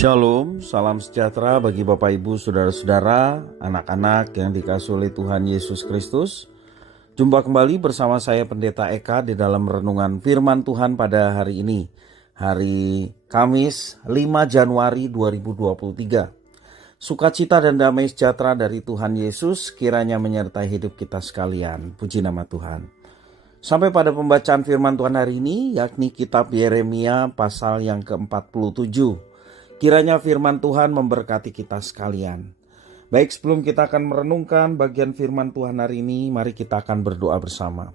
Shalom, salam sejahtera bagi Bapak Ibu, Saudara-saudara, anak-anak yang dikasihi oleh Tuhan Yesus Kristus. Jumpa kembali bersama saya Pendeta Eka di dalam renungan firman Tuhan pada hari ini, hari Kamis 5 Januari 2023. Sukacita dan damai sejahtera dari Tuhan Yesus kiranya menyertai hidup kita sekalian. Puji nama Tuhan. Sampai pada pembacaan firman Tuhan hari ini, yakni kitab Yeremia pasal yang ke-47. Kiranya firman Tuhan memberkati kita sekalian. Baik, sebelum kita akan merenungkan bagian firman Tuhan hari ini, mari kita akan berdoa bersama.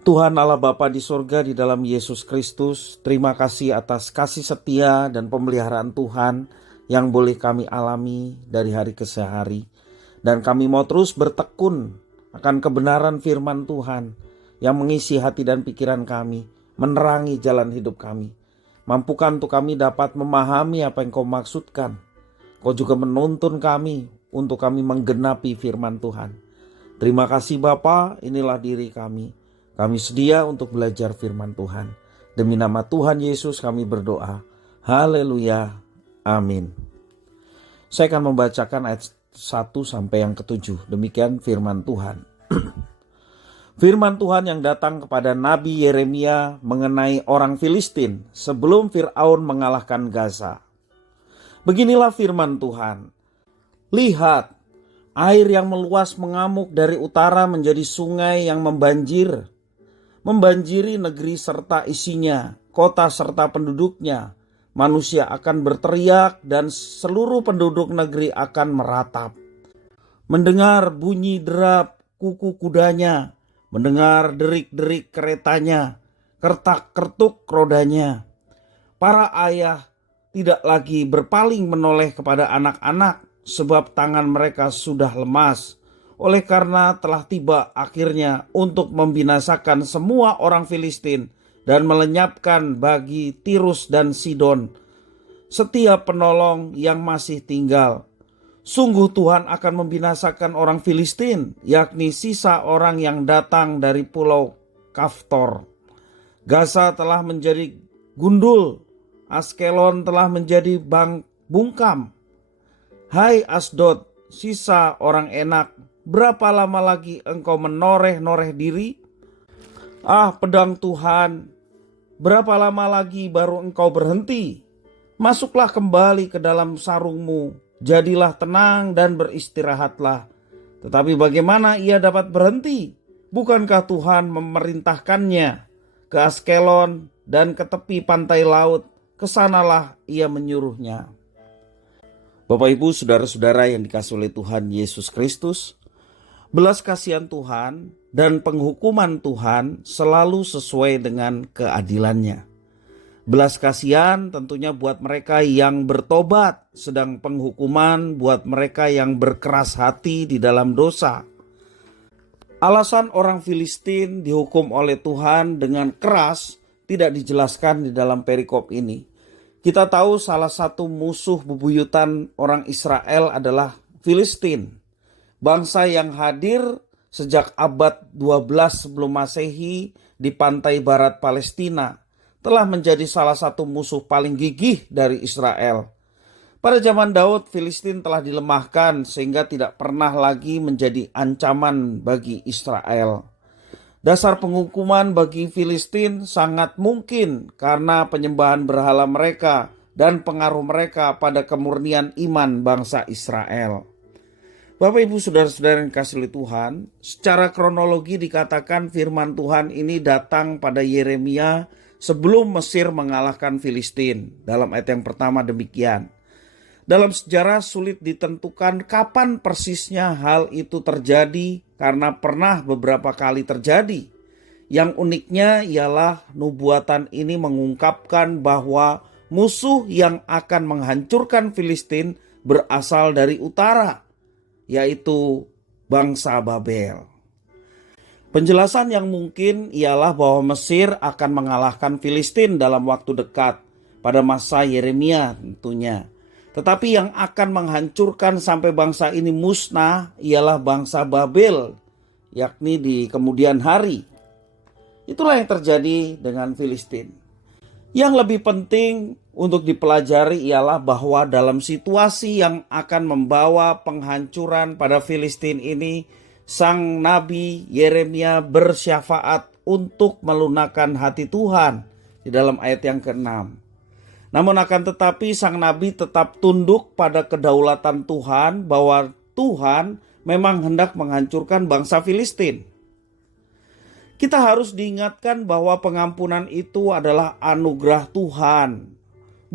Tuhan Allah Bapa di sorga, di dalam Yesus Kristus, terima kasih atas kasih setia dan pemeliharaan Tuhan yang boleh kami alami dari hari ke hari. Dan kami mau terus bertekun akan kebenaran firman Tuhan yang mengisi hati dan pikiran kami, menerangi jalan hidup kami. Mampukan untuk kami dapat memahami apa yang Kau maksudkan. Kau juga menuntun kami untuk kami menggenapi firman Tuhan. Terima kasih Bapa, inilah diri kami. Kami sedia untuk belajar firman Tuhan. Demi nama Tuhan Yesus kami berdoa. Haleluya. Amin. Saya akan membacakan ayat 1 sampai yang ke-7. Demikian firman Tuhan. Firman Tuhan yang datang kepada Nabi Yeremia mengenai orang Filistin sebelum Fir'aun mengalahkan Gaza. Beginilah firman Tuhan. Lihat, air yang meluas mengamuk dari utara menjadi sungai yang membanjiri negeri serta isinya, kota serta penduduknya. Manusia akan berteriak dan seluruh penduduk negeri akan meratap. Mendengar bunyi derap kuku kudanya, mendengar derik-derik keretanya, kertak-kertuk rodanya. Para ayah tidak lagi berpaling menoleh kepada anak-anak, sebab tangan mereka sudah lemas. Oleh karena telah tiba akhirnya untuk membinasakan semua orang Filistin dan melenyapkan bagi Tirus dan Sidon setiap penolong yang masih tinggal. Sungguh Tuhan akan membinasakan orang Filistin, yakni sisa orang yang datang dari pulau Kaftor. Gaza telah menjadi gundul, Askelon telah menjadi bungkam. Hai Asdod, sisa orang enak, berapa lama lagi engkau menoreh-noreh diri? Ah pedang Tuhan, berapa lama lagi baru engkau berhenti? Masuklah kembali ke dalam sarungmu. Jadilah tenang dan beristirahatlah. Tetapi bagaimana ia dapat berhenti? Bukankah Tuhan memerintahkannya ke Askelon dan ke tepi pantai laut? Kesanalah ia menyuruhnya. Bapak Ibu, saudara-saudara yang dikasihi oleh Tuhan Yesus Kristus, belas kasihan Tuhan dan penghukuman Tuhan selalu sesuai dengan keadilannya. Belas kasihan tentunya buat mereka yang bertobat, sedang penghukuman buat mereka yang berkeras hati di dalam dosa. Alasan orang Filistin dihukum oleh Tuhan dengan keras tidak dijelaskan di dalam perikop ini. Kita tahu salah satu musuh bebuyutan orang Israel adalah Filistin. Bangsa yang hadir sejak abad 12 sebelum Masehi di pantai barat Palestina telah menjadi salah satu musuh paling gigih dari Israel. Pada zaman Daud, Filistin telah dilemahkan sehingga tidak pernah lagi menjadi ancaman bagi Israel. Dasar penghukuman bagi Filistin sangat mungkin karena penyembahan berhala mereka dan pengaruh mereka pada kemurnian iman bangsa Israel. Bapak Ibu saudara-saudara yang dikasihi oleh Tuhan, secara kronologi dikatakan firman Tuhan ini datang pada Yeremia sebelum Mesir mengalahkan Filistin. Dalam ayat yang pertama demikian. Dalam sejarah sulit ditentukan kapan persisnya hal itu terjadi karena pernah beberapa kali terjadi. Yang uniknya ialah nubuatan ini mengungkapkan bahwa musuh yang akan menghancurkan Filistin berasal dari utara, yaitu bangsa Babel. Penjelasan yang mungkin ialah bahwa Mesir akan mengalahkan Filistin dalam waktu dekat pada masa Yeremia tentunya. Tetapi yang akan menghancurkan sampai bangsa ini musnah ialah bangsa Babel, yakni di kemudian hari. Itulah yang terjadi dengan Filistin. Yang lebih penting untuk dipelajari ialah bahwa dalam situasi yang akan membawa penghancuran pada Filistin ini, sang Nabi Yeremia bersyafaat untuk melunakkan hati Tuhan di dalam ayat yang ke-6. Namun akan tetapi sang Nabi tetap tunduk pada kedaulatan Tuhan, bahwa Tuhan memang hendak menghancurkan bangsa Filistin. Kita harus diingatkan bahwa pengampunan itu adalah anugerah Tuhan,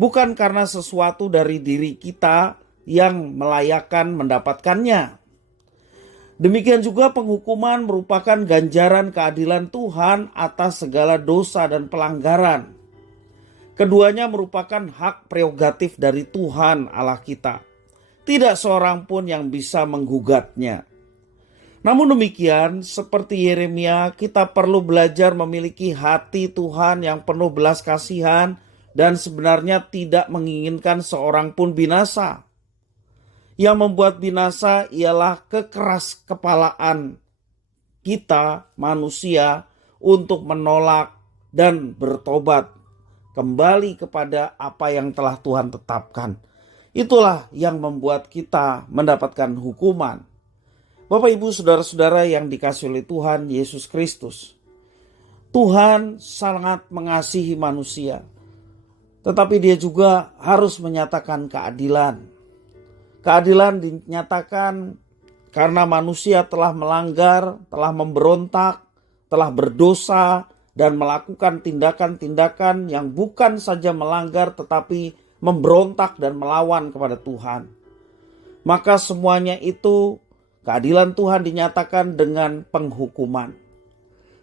bukan karena sesuatu dari diri kita yang melayakkan mendapatkannya. Demikian juga penghukuman merupakan ganjaran keadilan Tuhan atas segala dosa dan pelanggaran. Keduanya merupakan hak prerogatif dari Tuhan Allah kita. Tidak seorang pun yang bisa menggugatnya. Namun demikian, seperti Yeremia, kita perlu belajar memiliki hati Tuhan yang penuh belas kasihan dan sebenarnya tidak menginginkan seorang pun binasa. Yang membuat binasa ialah kekeras kepalaan kita manusia untuk menolak dan bertobat kembali kepada apa yang telah Tuhan tetapkan. Itulah yang membuat kita mendapatkan hukuman. Bapak, Ibu, saudara-saudara yang dikasihi oleh Tuhan Yesus Kristus, Tuhan sangat mengasihi manusia, tetapi Dia juga harus menyatakan keadilan. Keadilan dinyatakan karena manusia telah melanggar, telah memberontak, telah berdosa, dan melakukan tindakan-tindakan yang bukan saja melanggar tetapi memberontak dan melawan kepada Tuhan. Maka semuanya itu, keadilan Tuhan dinyatakan dengan penghukuman.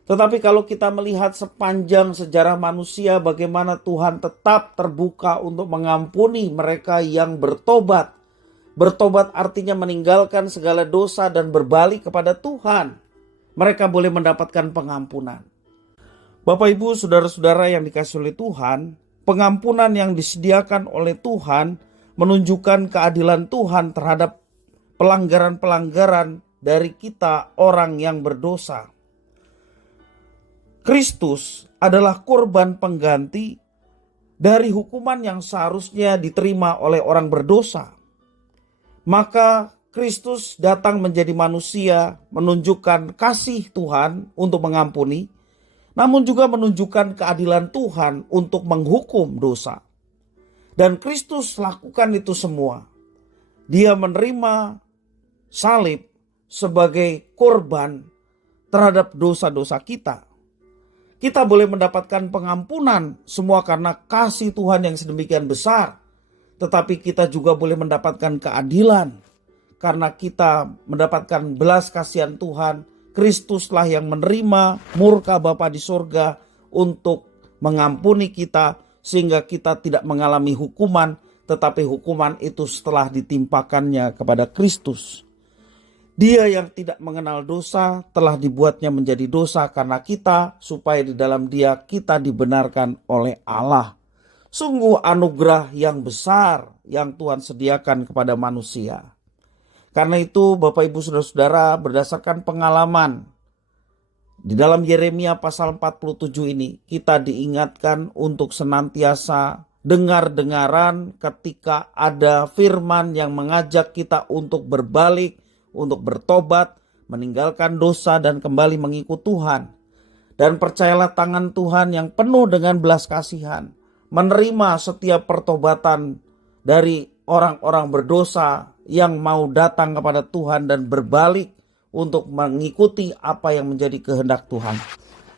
Tetapi kalau kita melihat sepanjang sejarah manusia, bagaimana Tuhan tetap terbuka untuk mengampuni mereka yang bertobat. Bertobat artinya meninggalkan segala dosa dan berbalik kepada Tuhan. Mereka boleh mendapatkan pengampunan. Bapak, Ibu, saudara-saudara yang dikasihi oleh Tuhan, pengampunan yang disediakan oleh Tuhan menunjukkan keadilan Tuhan terhadap pelanggaran-pelanggaran dari kita orang yang berdosa. Kristus adalah korban pengganti dari hukuman yang seharusnya diterima oleh orang berdosa. Maka Kristus datang menjadi manusia, menunjukkan kasih Tuhan untuk mengampuni, namun juga menunjukkan keadilan Tuhan untuk menghukum dosa. Dan Kristus lakukan itu semua. Dia menerima salib sebagai korban terhadap dosa-dosa kita. Kita boleh mendapatkan pengampunan semua karena kasih Tuhan yang sedemikian besar. Tetapi kita juga boleh mendapatkan keadilan karena kita mendapatkan belas kasihan Tuhan. Kristuslah yang menerima murka Bapa di sorga untuk mengampuni kita sehingga kita tidak mengalami hukuman, tetapi hukuman itu setelah ditimpakannya kepada Kristus. Dia yang tidak mengenal dosa telah dibuatnya menjadi dosa karena kita, supaya di dalam Dia kita dibenarkan oleh Allah. Sungguh anugerah yang besar yang Tuhan sediakan kepada manusia. Karena itu Bapak, Ibu, saudara-saudara, berdasarkan pengalaman di dalam Yeremia pasal 47 ini, kita diingatkan untuk senantiasa dengar-dengaran ketika ada firman yang mengajak kita untuk berbalik, untuk bertobat, meninggalkan dosa dan kembali mengikut Tuhan. Dan percayalah tangan Tuhan yang penuh dengan belas kasihan menerima setiap pertobatan dari orang-orang berdosa yang mau datang kepada Tuhan dan berbalik untuk mengikuti apa yang menjadi kehendak Tuhan.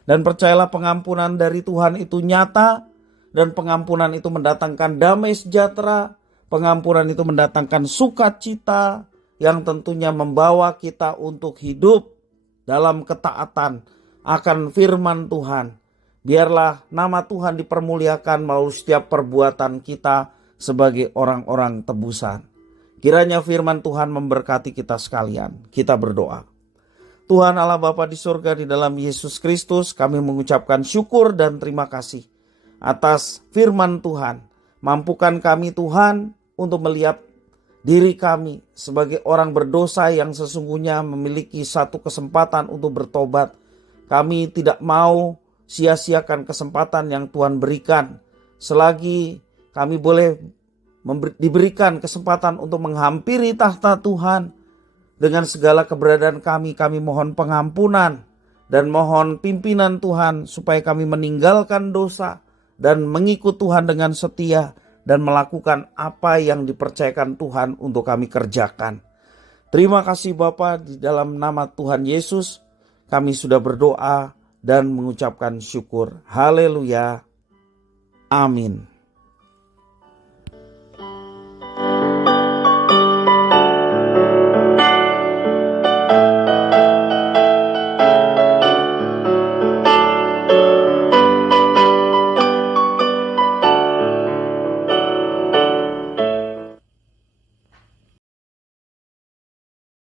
Dan percayalah pengampunan dari Tuhan itu nyata, dan pengampunan itu mendatangkan damai sejahtera, pengampunan itu mendatangkan sukacita yang tentunya membawa kita untuk hidup dalam ketaatan akan firman Tuhan. Biarlah nama Tuhan dipermuliakan melalui setiap perbuatan kita sebagai orang-orang tebusan. Kiranya firman Tuhan memberkati kita sekalian. Kita berdoa. Tuhan Allah Bapa di surga, di dalam Yesus Kristus, kami mengucapkan syukur dan terima kasih atas firman Tuhan. Mampukan kami Tuhan untuk melihat diri kami sebagai orang berdosa yang sesungguhnya memiliki satu kesempatan untuk bertobat. Kami tidak mau sia-siakan kesempatan yang Tuhan berikan. selagi kami boleh diberikan kesempatan untuk menghampiri tahta Tuhan dengan segala keberadaan kami mohon pengampunan dan mohon pimpinan Tuhan supaya kami meninggalkan dosa dan mengikut Tuhan dengan setia dan melakukan apa yang dipercayakan Tuhan untuk kami kerjakan. Terima kasih Bapa, di dalam nama Tuhan Yesus kami sudah berdoa dan mengucapkan syukur. Haleluya. Amin.